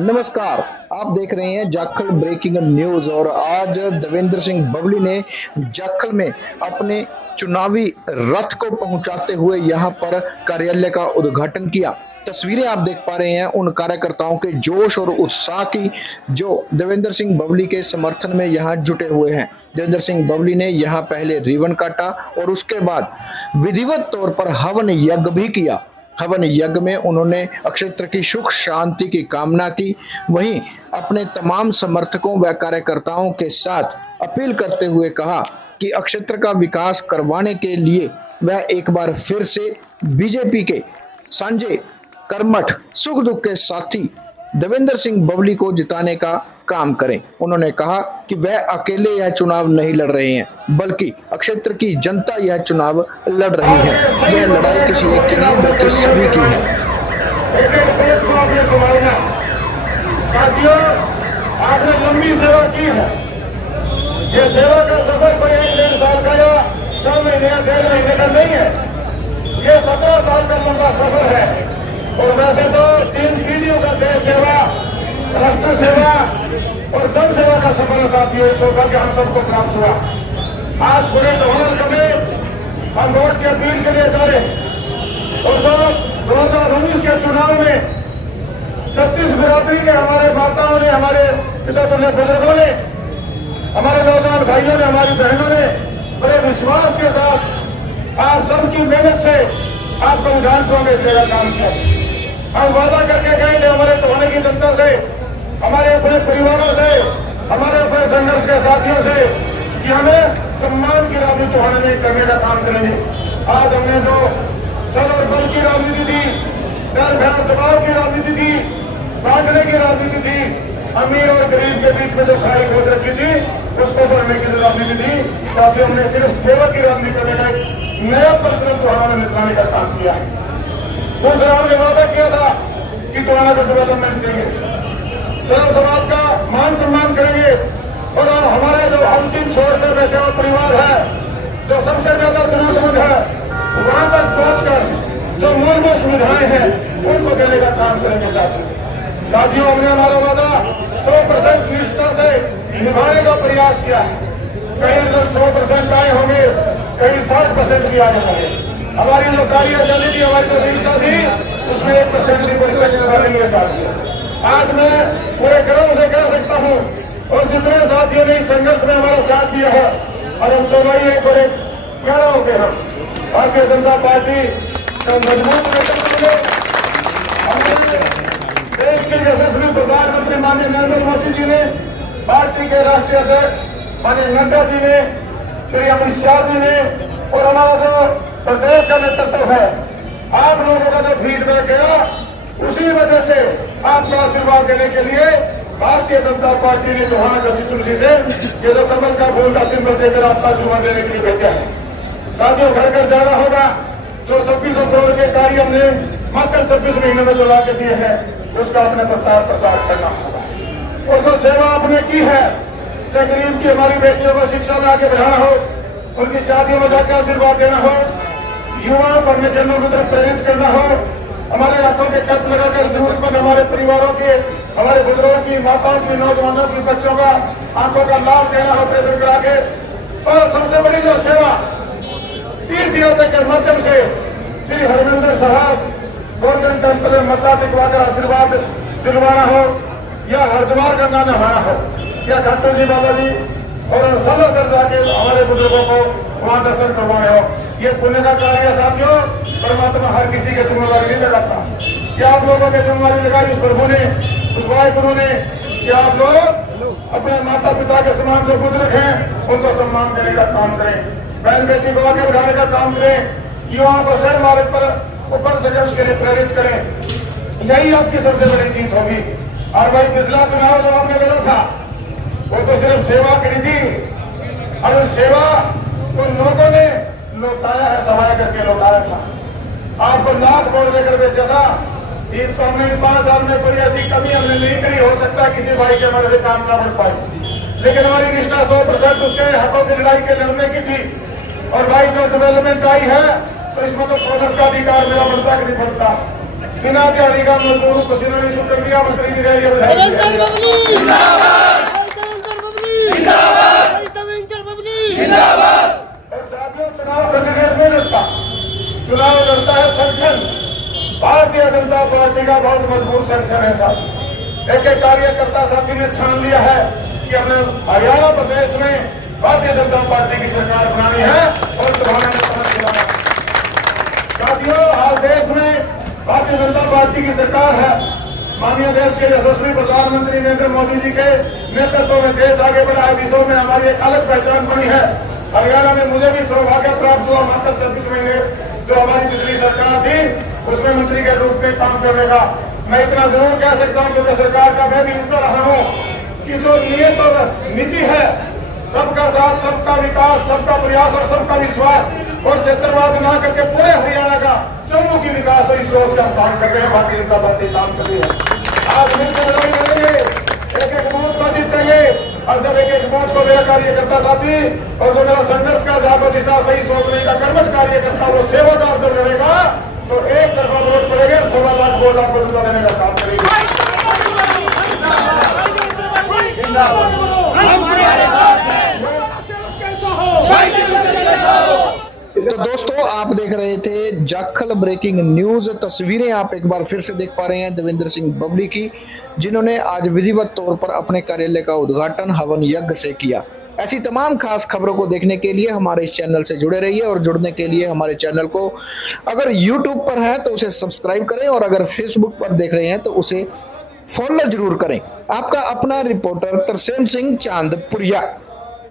नमस्कार। आप देख रहे हैं जाखल ब्रेकिंग न्यूज और आज देवेंद्र सिंह बबली ने जाखल में अपने चुनावी रथ को पहुंचाते हुए यहां पर कार्यालय का उद्घाटन किया। तस्वीरें आप देख पा रहे हैं उन कार्यकर्ताओं के जोश और उत्साह की जो देवेंद्र सिंह बबली के समर्थन में यहां जुटे हुए हैं। देवेंद्र सिंह बबली ने यहां पहले रिबन काटा और उसके बाद विधिवत तौर पर हवन यज्ञ भी किया। हवन यज्ञ में उन्होंने अक्षेत्र की सुख शांति की कामना की। वहीं अपने तमाम समर्थकों व कार्यकर्ताओं के साथ अपील करते हुए कहा कि अक्षेत्र का विकास करवाने के लिए वह एक बार फिर से बीजेपी के सांझे कर्मठ सुख दुख के साथी देवेंद्र सिंह बबली को जिताने का काम करें। उन्होंने कहा कि वह अकेले यह चुनाव नहीं लड़ रहे हैं बल्कि अक्षेत्र की जनता यह चुनाव लड़ रही है। यह लड़ाई किसी एक की नहीं बल्कि सभी की है। साथियों, आपने लंबी सेवा की है। ये सेवा का सफर कोई 1-1.5 साल का या 6 महीने या 1.5 महीने का नहीं है। ये 17 साल का लंबा सफर है। और वैसे तो 3 पीढ़ियों का देश सेवा, राष्ट्र सेवा और जन सेवा का सफर है साथियों, तो करके हम सबको प्राप्त हुआ। आज पूरे टोनर में हम वोट की अपील के लिए जा रहे हैं। और तो 2019 के चुनाव में 36 बिरादरी के हमारे माताओं ने, हमारे पिताओं ने, बुजुर्गों ने, हमारे नौजवान भाइयों ने, हमारी बहनों ने बड़े विश्वास के साथ आप सबकी मेहनत से आपको विधानसभा में देने का काम किया। हम वादा करके गए थे हमारे टोने की जनता से, हमारे अपने परिवारों से, हमारे अपने संघर्ष के साथियों से कि हमें सम्मान की राजनीति टोने में करने का काम करेंगे। आज हमने जो छल और बल की राजनीति थी, डर भय और दबाव की राजनीति थी, बांटने की राजनीति थी, अमीर और गरीब के बीच में जो खाई खोद रखी थी उसको बढ़ने की जो राजनीति थी, साथियों हमने सिर्फ सेवा की राजनीति करने का एक नया परिश्रम टोहाना में निपटाने का काम किया। दूसरा हमने वादा किया था कि टोहाना को डेवलपमेंट देंगे, सर्व समाज का मान सम्मान करेंगे और हमारे जो अंतिम छोर पर बैठे हुए परिवार है, जो सबसे ज्यादा जरूरतमंद है, वहां तक पहुंचकर जो मूलभूत सुविधाएं हैं उनको देने का काम करेंगे। साथियों, हमने हमारा वादा 100% निष्ठा से निभाने का प्रयास किया है। कहीं इधर 100% आए होंगे, कहीं 60% भी आए होंगे। हमारी जो कार्यशैली थी, हमारी जो निष्ठा थी, उसमें 1% भी परिश्रम नहीं है साथियों। आज मैं पूरे गर्व से कह सकता हूँ और जितने साथियों ने इस संघर्ष में हमारा साथ दिया है, और हम तो भाई एक बड़े प्यारा हो गए। हम भारतीय जनता पार्टी का मजबूत नेतृत्व में हमारे देश के यशस्वी प्रधानमंत्री माननीय नरेंद्र मोदी जी ने, पार्टी के राष्ट्रीय अध्यक्ष माननीय नड्डा जी ने, श्री अमित शाह जी ने और हमारा जो प्रदेश का नेतृत्व है, आप लोगों का जो फीडबैक गया, उसी वजह से आपको आशीर्वाद देने के लिए भारतीय जनता पार्टी ने टोहाना कंस्टिट्यूंसी से ये जो कमल का फूल का सिंबल देकर आपका आशीर्वाद देने के लिए भेजा है। साथियों, घर घर जाना होगा। जो 2600 करोड़ के कार्य हमने मात्र 26 महीने में जो ला के दिए हैं, उसका अपने प्रचार प्रसार करना होगा। और जो सेवा आपने की है, चाहे गरीब की हमारी बेटियों को शिक्षा में आगे बढ़ाना हो, उनकी शादियों में जाकर आशीर्वाद देना हो, युवाओं को अपने जन्मों की तरफ प्रेरित करना हो, हमारे आंखों के कट लगाकर जरूरतमंद हमारे परिवारों के, हमारे बुजुर्गों की, माताओं की, नौजवानों की, बच्चों का आंखों का लाभ देना हो ऑपरेशन करा के। और सबसे बड़ी जो सेवा तीर्थ यात्रा के माध्यम से श्री हरमिंदर साहब गोल्डन टेम्पल में मत्था टिकवाकर आशीर्वाद दिलवाना हो, या हरिद्वार गंगा नहाना हो, या खट्टू जी बाबा जी और सर जाके हमारे बुजुर्गों को वहां दर्शन करवाने हो, ये पुण्य का कार्य है साथियों। परमात्मा हर किसी के जिम्मेवारी नहीं लगाता। क्या आप लोगों के जिम्मेवारी लगाई उस प्रभु ने, उस वाहिगुरु ने, कि आप लोग अपने माता पिता के समान जो बुजुर्ग हैं उनको सम्मान देने का काम करें, बहन बेटी को आगे बढ़ाने का काम करें, युवाओं को सही मार्ग पर ऊपर से जब उसके लिए प्रेरित करें। यही आपकी सबसे बड़ी जीत होगी। और भाई, पिछला चुनाव जो आपने लड़ा था वो तो सिर्फ सेवा करी थी, और उस सेवा उन लोगों ने लौटाया है, सहाय करके लौटाया था। आपको लाभ करोड़ देकर बेचा था। जीत तो हमने 5 साल में कोई ऐसी कमी हमने नहीं करी। हो सकता है किसी भाई के हमारे से काम ना बढ़ पाए, लेकिन हमारी निष्ठा 100% उसके हकों की लड़ाई के लड़ने की थी। और भाई, जो डेवलपमेंट आई है तो इसमें तो बोनस का अधिकार मेरा बनता कि नहीं बनता। बिना दिहाड़ी का मजदूर पसीना नहीं छूट दिया मंत्री की रैली देवेंद्र है। बबली जिंदाबाद, देवेंद्र बबली जिंदाबाद, देवेंद्र बबली जिंदाबाद। और साथियों, चुनाव कैंडिडेट नहीं लड़ता, चुनाव लड़ता है संगठन। भारतीय जनता पार्टी का बहुत मजबूत संगठन है साथी। एक एक कार्यकर्ता साथी ने ठान लिया है कि हमने हरियाणा प्रदेश में भारतीय जनता पार्टी की सरकार बनानी है और साथियों, आज देश में भारतीय जनता पार्टी की सरकार है। माननीय देश के यशस्वी प्रधानमंत्री नरेंद्र मोदी जी के नेतृत्व में देश आगे बढ़ा है। विश्व में हमारी एक अलग पहचान बनी है। हरियाणा में मुझे भी सौभाग्य प्राप्त हुआ मात्र 26 महीने जो हमारी पिछली सरकार थी उसमें मंत्री के रूप में काम करने का। मैं इतना जरूर कह सकता हूँ क्योंकि सरकार का मैं भी हिस्सा रहा हूँ कि जो नियत और नीति है, सबका साथ, सबका विकास, सबका प्रयास और सबका विश्वास और क्षेत्रवाद न करके पूरे हरियाणा का चौमुखी विकास और इस सोच से हम काम कर रहे हैं। भारतीय जनता पार्टी काम कर रही है। आज मिलकर लड़ाई लड़ेंगे, एक एक बूथ को जीतेंगे और जब एक एक बूथ को मेरा कार्यकर्ता साथी और जो मेरा संघर्ष का जागो दिशा सही सोचने का कर्मठ कार्यकर्ता वो सेवादार जब लड़ेगा तो एक तरफा वोट पड़ेगा, 16 लाख वोट आपको जितना देने का काम करेगा। तो दोस्तों, आप देख रहे थे जाखल ब्रेकिंग न्यूज। तस्वीरें आप एक बार फिर से देख पा रहे हैं देवेंद्र सिंह बबली की, जिन्होंने आज विधिवत तौर पर अपने कार्यालय का उद्घाटन हवन यज्ञ से किया। ऐसी तमाम खास खबरों को देखने के लिए हमारे इस चैनल से जुड़े रहिए और जुड़ने के लिए हमारे चैनल को अगर YouTube पर है तो उसे सब्सक्राइब करें और अगर Facebook पर देख रहे हैं तो उसे फॉलो जरूर करें। आपका अपना रिपोर्टर तरसेम सिंह चांदपुरिया।